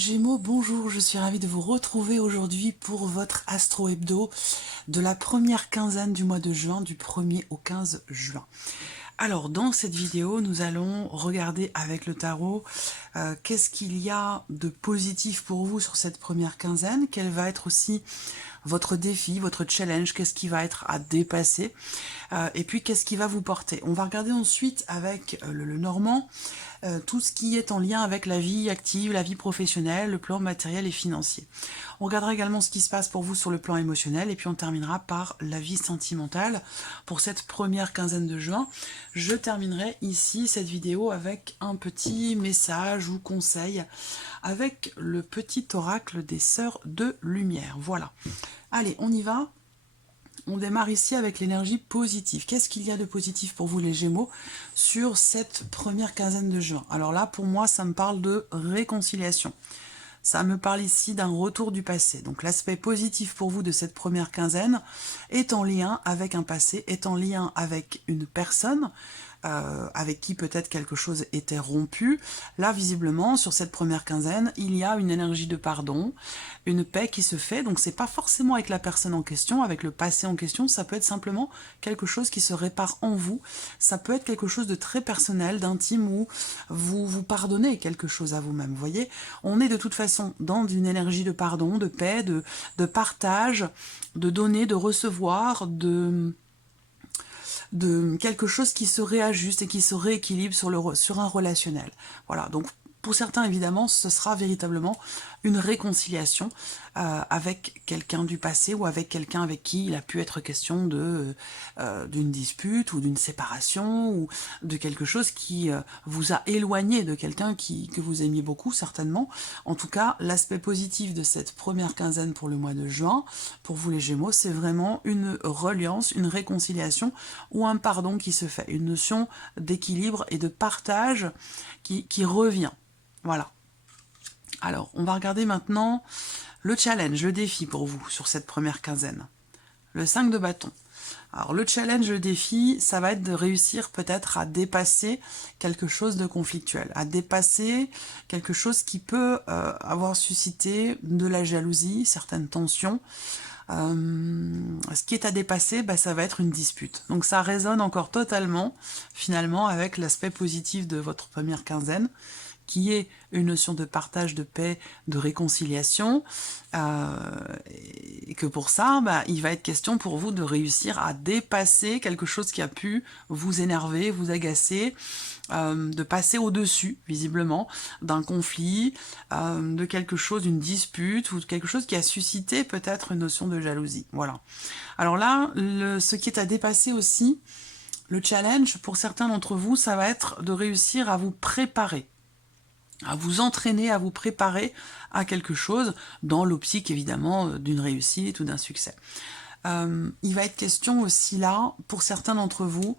Gémeaux, bonjour, je suis ravie de vous retrouver aujourd'hui pour votre Astro Hebdo de la première quinzaine du mois de juin, du 1er au 15 juin. Alors, dans cette vidéo, nous allons regarder avec le tarot qu'est-ce qu'il y a de positif pour vous sur cette première quinzaine, quel va être aussi votre défi, votre challenge, qu'est-ce qui va être à dépasser, et puis qu'est-ce qui va vous porter. On va regarder ensuite avec le Normand tout ce qui est en lien avec la vie active, la vie professionnelle, le plan matériel et financier. On regardera également ce qui se passe pour vous sur le plan émotionnel et puis on terminera par la vie sentimentale pour cette première quinzaine de juin. Je terminerai ici cette vidéo avec un petit message ou conseil avec le petit oracle des sœurs de lumière. Voilà. Allez, on y va. On démarre ici avec l'énergie positive. Qu'est-ce qu'il y a de positif pour vous les Gémeaux sur cette première quinzaine de juin? Alors là, pour moi, ça me parle de réconciliation. Ça me parle ici d'un retour du passé. Donc l'aspect positif pour vous de cette première quinzaine est en lien avec un passé, est en lien avec une personne, avec qui peut-être quelque chose était rompu. Là, visiblement, sur cette première quinzaine, il y a une énergie de pardon, une paix qui se fait. Donc, c'est pas forcément avec la personne en question, avec le passé en question. Ça peut être simplement quelque chose qui se répare en vous. Ça peut être quelque chose de très personnel, d'intime, où vous pardonnez quelque chose à vous-même. Vous voyez, on est de toute façon dans une énergie de pardon, de paix, de partage, de donner, de recevoir, de quelque chose qui se réajuste et qui se rééquilibre sur un relationnel. Voilà, donc pour certains, évidemment, ce sera véritablement une réconciliation avec quelqu'un du passé ou avec quelqu'un avec qui il a pu être question d'une dispute ou d'une séparation ou de quelque chose qui vous a éloigné de quelqu'un que vous aimiez beaucoup, certainement. En tout cas, l'aspect positif de cette première quinzaine pour le mois de juin, pour vous les Gémeaux, c'est vraiment une reliance, une réconciliation ou un pardon qui se fait, une notion d'équilibre et de partage qui revient. Voilà. Alors, on va regarder maintenant le challenge, le défi pour vous sur cette première quinzaine. Le 5 de bâton. Alors, le challenge, le défi, ça va être de réussir peut-être à dépasser quelque chose de conflictuel, à dépasser quelque chose qui peut avoir suscité de la jalousie, certaines tensions. Ce qui est à dépasser, ça va être une dispute. Donc ça résonne encore totalement, finalement, avec l'aspect positif de votre première quinzaine, qui est une notion de partage, de paix, de réconciliation, et que pour ça, il va être question pour vous de réussir à dépasser quelque chose qui a pu vous énerver, vous agacer, de passer au-dessus, visiblement, d'un conflit, de quelque chose, d'une dispute, ou de quelque chose qui a suscité peut-être une notion de jalousie. Voilà. Alors là, ce qui est à dépasser aussi, le challenge, pour certains d'entre vous, ça va être de réussir à vous préparer, à vous entraîner, à vous préparer à quelque chose, dans l'optique évidemment d'une réussite ou d'un succès. Il va être question aussi là, pour certains d'entre vous,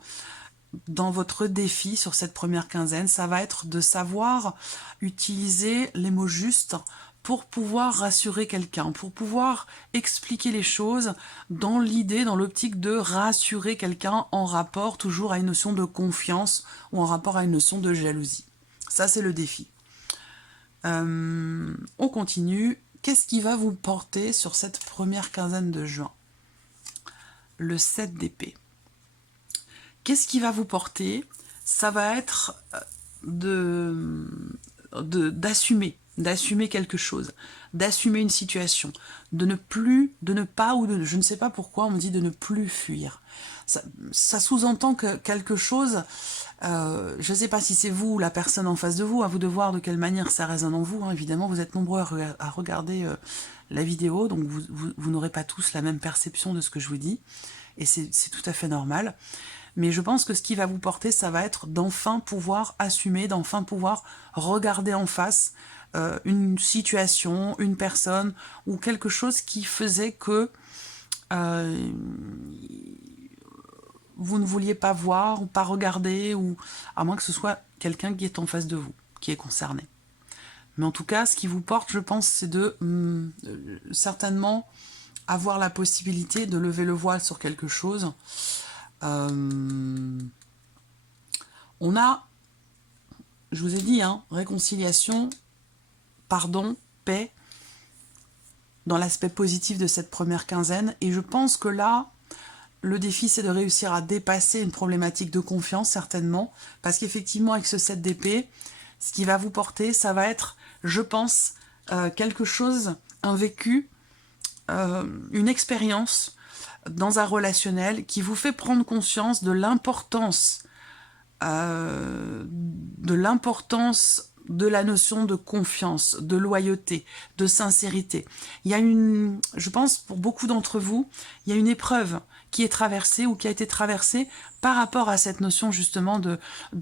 dans votre défi sur cette première quinzaine, ça va être de savoir utiliser les mots justes pour pouvoir rassurer quelqu'un, pour pouvoir expliquer les choses dans l'idée, dans l'optique de rassurer quelqu'un en rapport toujours à une notion de confiance ou en rapport à une notion de jalousie. Ça, c'est le défi. On continue. Qu'est-ce qui va vous porter sur cette première quinzaine de juin? Le 7 d'épée. Qu'est-ce qui va vous porter? Ça va être d'assumer quelque chose, d'assumer une situation, je ne sais pas pourquoi on me dit de ne plus fuir. Ça sous-entend que quelque chose, je ne sais pas si c'est vous ou la personne en face de vous, à vous de voir de quelle manière ça résonne en vous, hein. Évidemment, vous êtes nombreux à regarder la vidéo, donc vous n'aurez pas tous la même perception de ce que je vous dis, et c'est tout à fait normal. Mais je pense que ce qui va vous porter, ça va être d'enfin pouvoir assumer, d'enfin pouvoir regarder en face une situation, une personne ou quelque chose qui faisait que vous ne vouliez pas voir ou pas regarder, ou à moins que ce soit quelqu'un qui est en face de vous, qui est concerné. Mais en tout cas, ce qui vous porte, je pense, c'est de certainement avoir la possibilité de lever le voile sur quelque chose. On a, je vous ai dit, réconciliation, pardon, paix dans l'aspect positif de cette première quinzaine. Et je pense que là, le défi, c'est de réussir à dépasser une problématique de confiance, certainement, parce qu'effectivement, avec ce 7 d'épée, ce qui va vous porter, ça va être, je pense, quelque chose, un vécu, une expérience dans un relationnel qui vous fait prendre conscience de l'importance de la notion de confiance, de loyauté, de sincérité. Il y a je pense pour beaucoup d'entre vous, il y a une épreuve qui est traversée ou qui a été traversée par rapport à cette notion justement de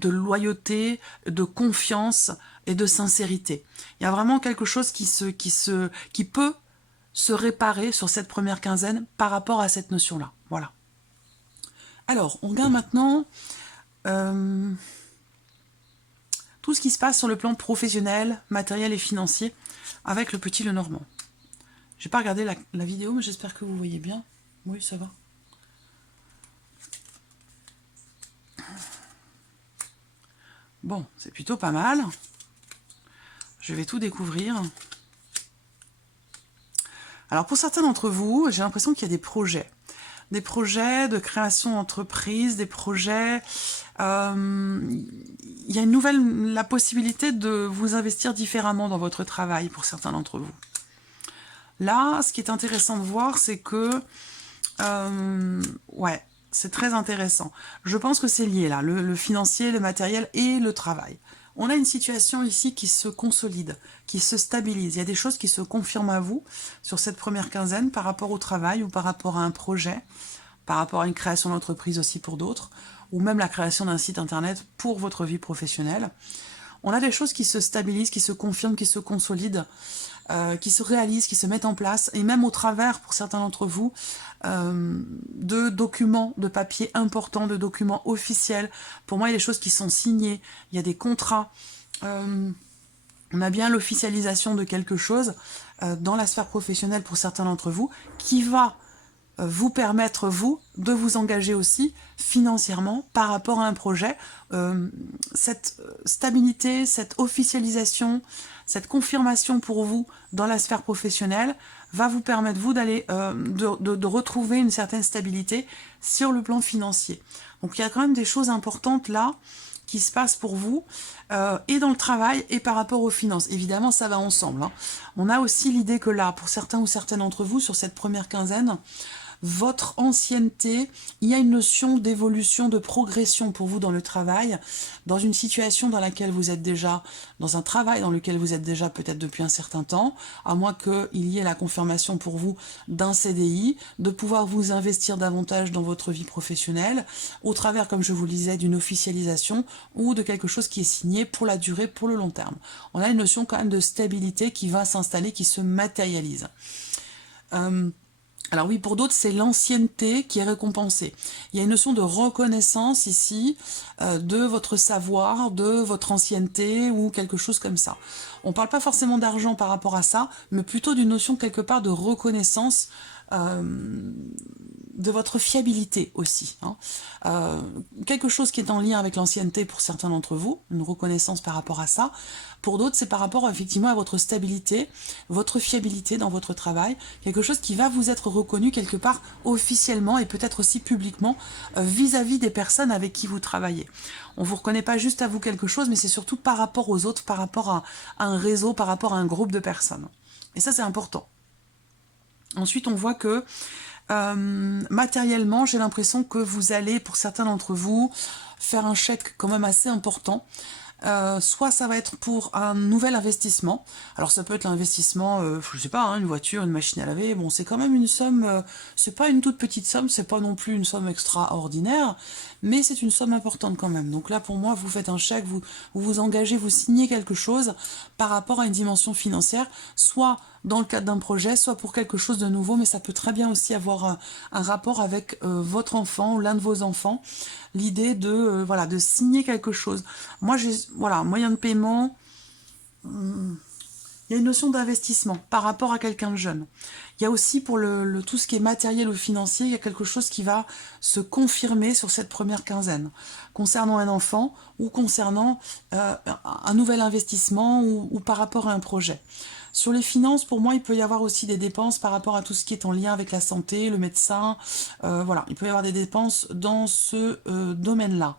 loyauté, de confiance et de sincérité. Il y a vraiment quelque chose qui peut se réparer sur cette première quinzaine par rapport à cette notion-là. Voilà. Alors, on regarde maintenant tout ce qui se passe sur le plan professionnel, matériel et financier avec le petit Lenormand. Je n'ai pas regardé la vidéo, mais j'espère que vous voyez bien. Oui, ça va. Bon, c'est plutôt pas mal. Je vais tout découvrir. Alors, pour certains d'entre vous, j'ai l'impression qu'il y a des projets de création d'entreprise, des projets. Il y a la possibilité de vous investir différemment dans votre travail pour certains d'entre vous. Là, ce qui est intéressant de voir, c'est que, ouais, c'est très intéressant. Je pense que c'est lié là, le financier, le matériel et le travail. On a une situation ici qui se consolide, qui se stabilise. Il y a des choses qui se confirment à vous sur cette première quinzaine par rapport au travail ou par rapport à un projet, par rapport à une création d'entreprise aussi pour d'autres, ou même la création d'un site internet pour votre vie professionnelle. On a des choses qui se stabilisent, qui se confirment, qui se consolident, qui se réalisent, qui se mettent en place, et même au travers, pour certains d'entre vous, de documents, de papiers importants, de documents officiels. Pour moi, il y a des choses qui sont signées, il y a des contrats. On a bien l'officialisation de quelque chose dans la sphère professionnelle pour certains d'entre vous, qui va vous permettre, vous, de vous engager aussi financièrement par rapport à un projet. Cette stabilité, cette officialisation, cette confirmation pour vous dans la sphère professionnelle va vous permettre, vous, d'aller de retrouver une certaine stabilité sur le plan financier. Donc il y a quand même des choses importantes là qui se passent pour vous, et dans le travail et par rapport aux finances. Évidemment, ça va ensemble, hein. On a aussi l'idée que là, pour certains ou certaines d'entre vous, sur cette première quinzaine, votre ancienneté, il y a une notion d'évolution, de progression pour vous dans le travail, dans une situation dans laquelle vous êtes déjà, dans un travail dans lequel vous êtes déjà peut-être depuis un certain temps, à moins qu'il y ait la confirmation pour vous d'un CDI, de pouvoir vous investir davantage dans votre vie professionnelle, au travers, comme je vous le disais, d'une officialisation ou de quelque chose qui est signé pour la durée, pour le long terme. On a une notion quand même de stabilité qui va s'installer, qui se matérialise. Alors oui, pour d'autres, c'est l'ancienneté qui est récompensée. Il y a une notion de reconnaissance ici, de votre savoir, de votre ancienneté ou quelque chose comme ça. On ne parle pas forcément d'argent par rapport à ça, mais plutôt d'une notion quelque part de reconnaissance de votre fiabilité aussi, hein. Quelque chose qui est en lien avec l'ancienneté pour certains d'entre vous, une reconnaissance par rapport à ça. Pour d'autres, c'est par rapport effectivement à votre stabilité, votre fiabilité dans votre travail, quelque chose qui va vous être reconnu quelque part officiellement et peut-être aussi publiquement vis-à-vis des personnes avec qui vous travaillez. On ne vous reconnaît pas juste à vous quelque chose, mais c'est surtout par rapport aux autres, par rapport à un réseau, par rapport à un groupe de personnes. Et ça, c'est important. Ensuite, on voit que matériellement, j'ai l'impression que vous allez, pour certains d'entre vous, faire un chèque quand même assez important. Soit ça va être pour un nouvel investissement. Alors ça peut être l'investissement, je sais pas, hein, une voiture, une machine à laver. Bon, c'est quand même une somme, c'est pas une toute petite somme, c'est pas non plus une somme extraordinaire, mais c'est une somme importante quand même. Donc là, pour moi, vous faites un chèque, vous vous engagez, vous signez quelque chose par rapport à une dimension financière, soit dans le cadre d'un projet, soit pour quelque chose de nouveau, mais ça peut très bien aussi avoir un rapport avec votre enfant ou l'un de vos enfants. L'idée de voilà, de signer quelque chose. Moi, j'ai voilà, moyen de paiement. Il y a une notion d'investissement par rapport à quelqu'un de jeune. Il y a aussi pour tout ce qui est matériel ou financier, il y a quelque chose qui va se confirmer sur cette première quinzaine, concernant un enfant ou concernant un nouvel investissement ou par rapport à un projet. Sur les finances, pour moi, il peut y avoir aussi des dépenses par rapport à tout ce qui est en lien avec la santé, le médecin. Voilà, il peut y avoir des dépenses dans ce domaine-là.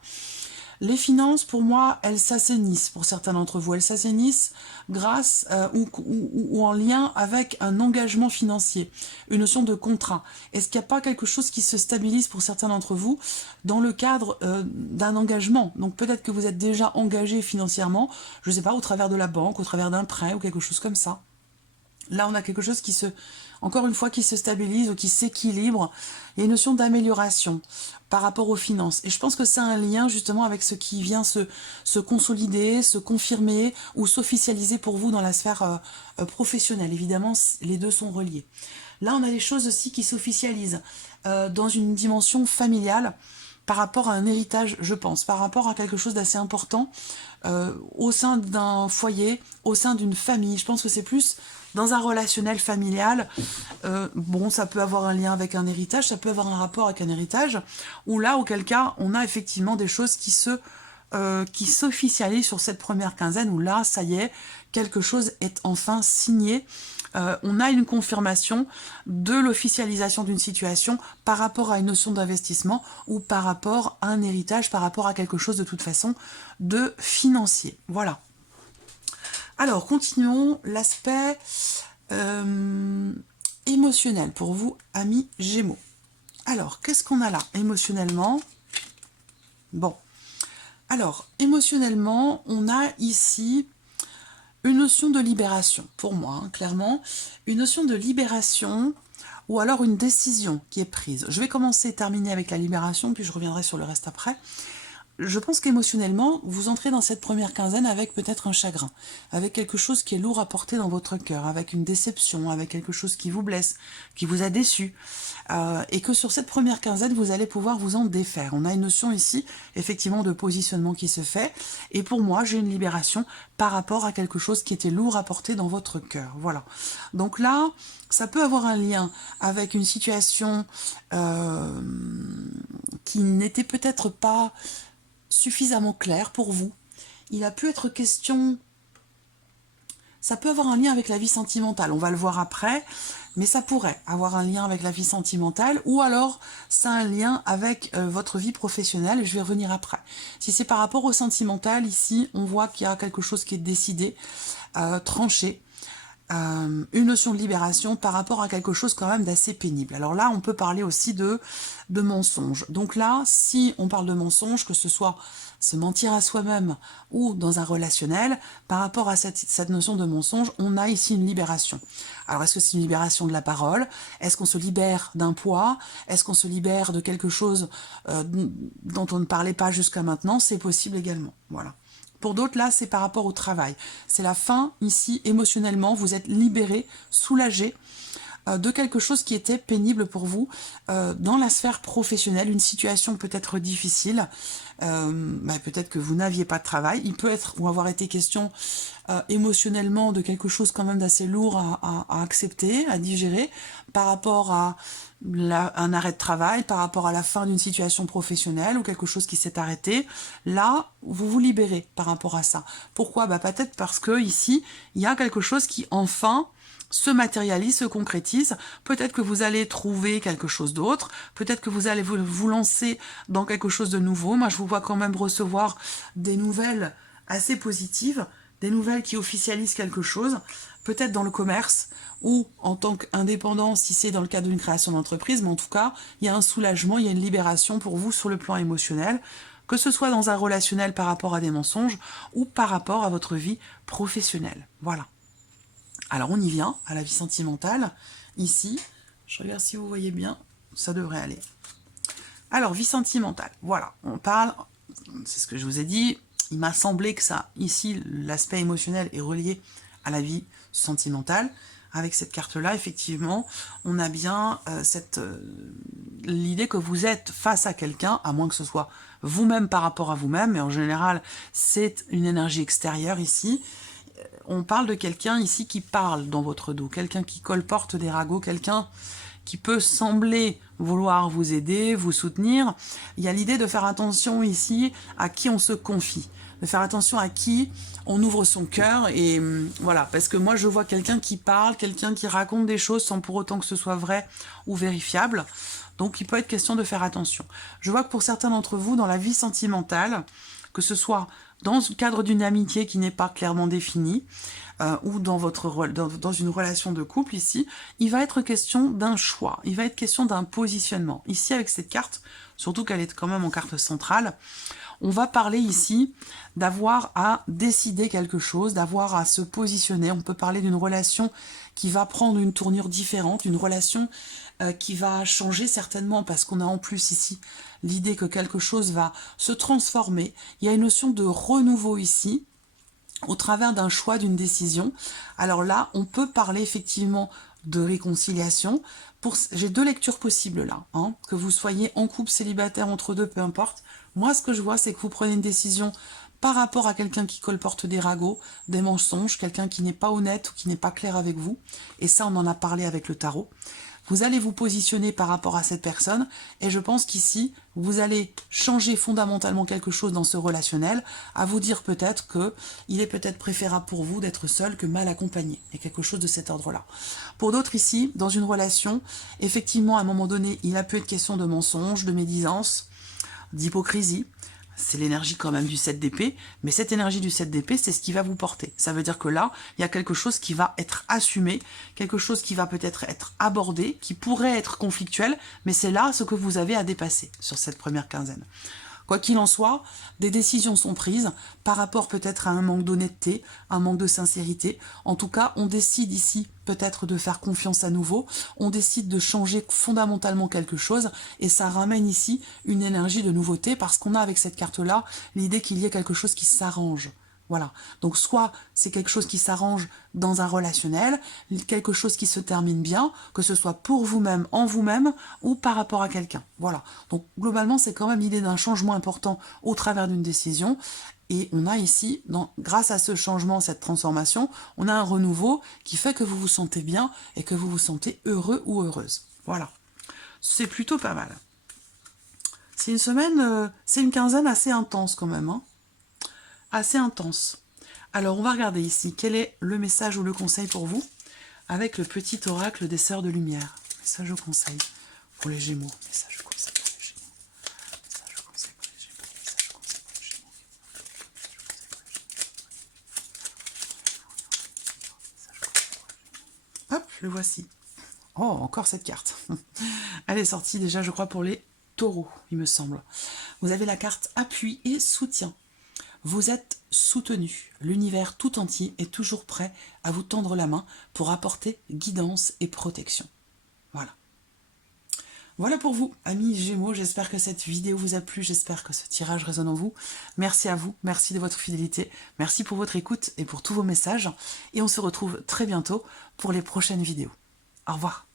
Les finances, pour moi, elles s'assainissent pour certains d'entre vous. Elles s'assainissent grâce ou en lien avec un engagement financier, une notion de contrat. Est-ce qu'il n'y a pas quelque chose qui se stabilise pour certains d'entre vous dans le cadre d'un engagement? Donc peut-être que vous êtes déjà engagé financièrement, je ne sais pas, au travers de la banque, au travers d'un prêt ou quelque chose comme ça. Là, on a quelque chose qui encore une fois, qui se stabilise ou qui s'équilibre. Il y a une notion d'amélioration par rapport aux finances. Et je pense que c'est un lien justement avec ce qui vient se consolider, se confirmer ou s'officialiser pour vous dans la sphère professionnelle. Évidemment, les deux sont reliés. Là, on a des choses aussi qui s'officialisent dans une dimension familiale par rapport à un héritage, je pense, par rapport à quelque chose d'assez important au sein d'un foyer, au sein d'une famille. Je pense que c'est plus dans un relationnel familial. Bon, ça peut avoir un lien avec un héritage, ça peut avoir un rapport avec un héritage, ou là, auquel cas, on a effectivement des choses qui s'officialisent sur cette première quinzaine, où là, ça y est, quelque chose est enfin signé. On a une confirmation de l'officialisation d'une situation par rapport à une notion d'investissement ou par rapport à un héritage, par rapport à quelque chose de toute façon de financier. Voilà. Alors, continuons l'aspect émotionnel pour vous, amis Gémeaux. Alors, qu'est-ce qu'on a là émotionnellement? Bon. Alors, émotionnellement, on a ici une notion de libération, pour moi, hein, clairement. Une notion de libération ou alors une décision qui est prise. Je vais commencer et terminer avec la libération, puis je reviendrai sur le reste après. Je pense qu'émotionnellement, vous entrez dans cette première quinzaine avec peut-être un chagrin, avec quelque chose qui est lourd à porter dans votre cœur, avec une déception, avec quelque chose qui vous blesse, qui vous a déçu, et que sur cette première quinzaine, vous allez pouvoir vous en défaire. On a une notion ici, effectivement, de positionnement qui se fait, et pour moi, j'ai une libération par rapport à quelque chose qui était lourd à porter dans votre cœur. Voilà. Donc là, ça peut avoir un lien avec une situation qui n'était peut-être pas suffisamment clair pour vous. Il a pu être question... Ça peut avoir un lien avec la vie sentimentale, on va le voir après, mais ça pourrait avoir un lien avec la vie sentimentale, ou alors ça a un lien avec votre vie professionnelle, je vais revenir après. Si c'est par rapport au sentimental, ici, on voit qu'il y a quelque chose qui est décidé, tranché, une notion de libération par rapport à quelque chose quand même d'assez pénible. Alors là, on peut parler aussi de mensonge. Donc là, si on parle de mensonge, que ce soit se mentir à soi-même ou dans un relationnel, par rapport à cette notion de mensonge, on a ici une libération. Alors, est-ce que c'est une libération de la parole? Est-ce qu'on se libère d'un poids? Est-ce qu'on se libère de quelque chose dont on ne parlait pas jusqu'à maintenant? C'est possible également. Voilà. Pour d'autres, là, c'est par rapport au travail. C'est la fin, ici, émotionnellement, vous êtes libéré, soulagé de quelque chose qui était pénible pour vous dans la sphère professionnelle, une situation peut-être difficile, peut-être que vous n'aviez pas de travail, il peut être ou avoir été question émotionnellement de quelque chose quand même d'assez lourd à accepter, à digérer, par rapport à un arrêt de travail, par rapport à la fin d'une situation professionnelle ou quelque chose qui s'est arrêté. Là, vous vous libérez par rapport à ça. Pourquoi? Peut-être parce que ici, il y a quelque chose qui enfin se matérialise, se concrétise. Peut-être que vous allez trouver quelque chose d'autre, peut-être que vous allez vous lancer dans quelque chose de nouveau. Moi, je vous vois quand même recevoir des nouvelles assez positives, des nouvelles qui officialisent quelque chose, peut-être dans le commerce ou en tant qu'indépendant si c'est dans le cadre d'une création d'entreprise, mais en tout cas, il y a un soulagement, il y a une libération pour vous sur le plan émotionnel, que ce soit dans un relationnel par rapport à des mensonges ou par rapport à votre vie professionnelle. Voilà. Alors on y vient, à la vie sentimentale, ici, je regarde si vous voyez bien, ça devrait aller. Alors, vie sentimentale, voilà, on parle, c'est ce que je vous ai dit, il m'a semblé que ça, ici, l'aspect émotionnel est relié à la vie sentimentale. Avec cette carte-là, effectivement, on a bien l'idée que vous êtes face à quelqu'un, à moins que ce soit vous-même par rapport à vous-même, mais en général, c'est une énergie extérieure ici. On parle de quelqu'un ici qui parle dans votre dos, quelqu'un qui colporte des ragots, quelqu'un qui peut sembler vouloir vous aider, vous soutenir. Il y a l'idée de faire attention ici à qui on se confie. de faire attention à qui on ouvre son cœur, et voilà, parce que moi je vois quelqu'un qui parle, quelqu'un qui raconte des choses sans pour autant que ce soit vrai ou vérifiable, donc il peut être question de faire attention. Je vois que pour certains d'entre vous, dans la vie sentimentale, que ce soit dans le cadre d'une amitié qui n'est pas clairement définie, ou dans une relation de couple ici, il va être question d'un choix, il va être question d'un positionnement. Ici, avec cette carte, surtout qu'elle est quand même en carte centrale, on va parler ici d'avoir à décider quelque chose, d'avoir à se positionner. On peut parler d'une relation qui va prendre une tournure différente, une relation qui va changer certainement, parce qu'on a en plus ici l'idée que quelque chose va se transformer. Il y a une notion de renouveau ici, au travers d'un choix, d'une décision. Alors là, on peut parler effectivement de réconciliation. J'ai deux lectures possibles là, hein, que vous soyez en couple, célibataire, entre deux, peu importe. Moi, ce que je vois, c'est que vous prenez une décision par rapport à quelqu'un qui colporte des ragots, des mensonges, quelqu'un qui n'est pas honnête ou qui n'est pas clair avec vous. Et ça, on en a parlé avec le tarot. Vous allez vous positionner par rapport à cette personne, et je pense qu'ici, vous allez changer fondamentalement quelque chose dans ce relationnel, à vous dire peut-être que il est peut-être préférable pour vous d'être seul que mal accompagné, et quelque chose de cet ordre-là. Pour d'autres ici, dans une relation, effectivement, à un moment donné, il a pu être question de mensonges, de médisance, d'hypocrisie. C'est l'énergie quand même du 7 d'épée, mais cette énergie du 7 d'épée, c'est ce qui va vous porter. Ça veut dire que là, il y a quelque chose qui va être assumé, quelque chose qui va peut-être être abordé, qui pourrait être conflictuel, mais c'est là ce que vous avez à dépasser sur cette première quinzaine. Quoi qu'il en soit, des décisions sont prises par rapport peut-être à un manque d'honnêteté, un manque de sincérité. En tout cas, on décide ici peut-être de faire confiance à nouveau, on décide de changer fondamentalement quelque chose, et ça ramène ici une énergie de nouveauté, parce qu'on a avec cette carte-là l'idée qu'il y ait quelque chose qui s'arrange. Voilà, donc soit c'est quelque chose qui s'arrange dans un relationnel, quelque chose qui se termine bien, que ce soit pour vous-même, en vous-même, ou par rapport à quelqu'un. Voilà, donc globalement c'est quand même l'idée d'un changement important au travers d'une décision, et on a ici, grâce à ce changement, cette transformation, on a un renouveau qui fait que vous vous sentez bien et que vous vous sentez heureux ou heureuse. Voilà, c'est plutôt pas mal. C'est une semaine, c'est une quinzaine assez intense quand même, hein. Assez intense. Alors, on va regarder ici, quel est le message ou le conseil pour vous, avec le petit oracle des Sœurs de Lumière. Message ou conseil pour les Gémeaux. Message ou conseil pour les Gémeaux. Message ou conseil pour les Gémeaux. Message ou conseil pour les Gémeaux. Hop, le voici. Oh, encore cette carte. Elle est sortie déjà, je crois, pour les taureaux, il me semble. Vous avez la carte appui et soutien. Vous êtes soutenu. L'univers tout entier est toujours prêt à vous tendre la main pour apporter guidance et protection. Voilà. Voilà pour vous, amis Gémeaux. J'espère que cette vidéo vous a plu. J'espère que ce tirage résonne en vous. Merci à vous. Merci de votre fidélité. Merci pour votre écoute et pour tous vos messages. Et on se retrouve très bientôt pour les prochaines vidéos. Au revoir.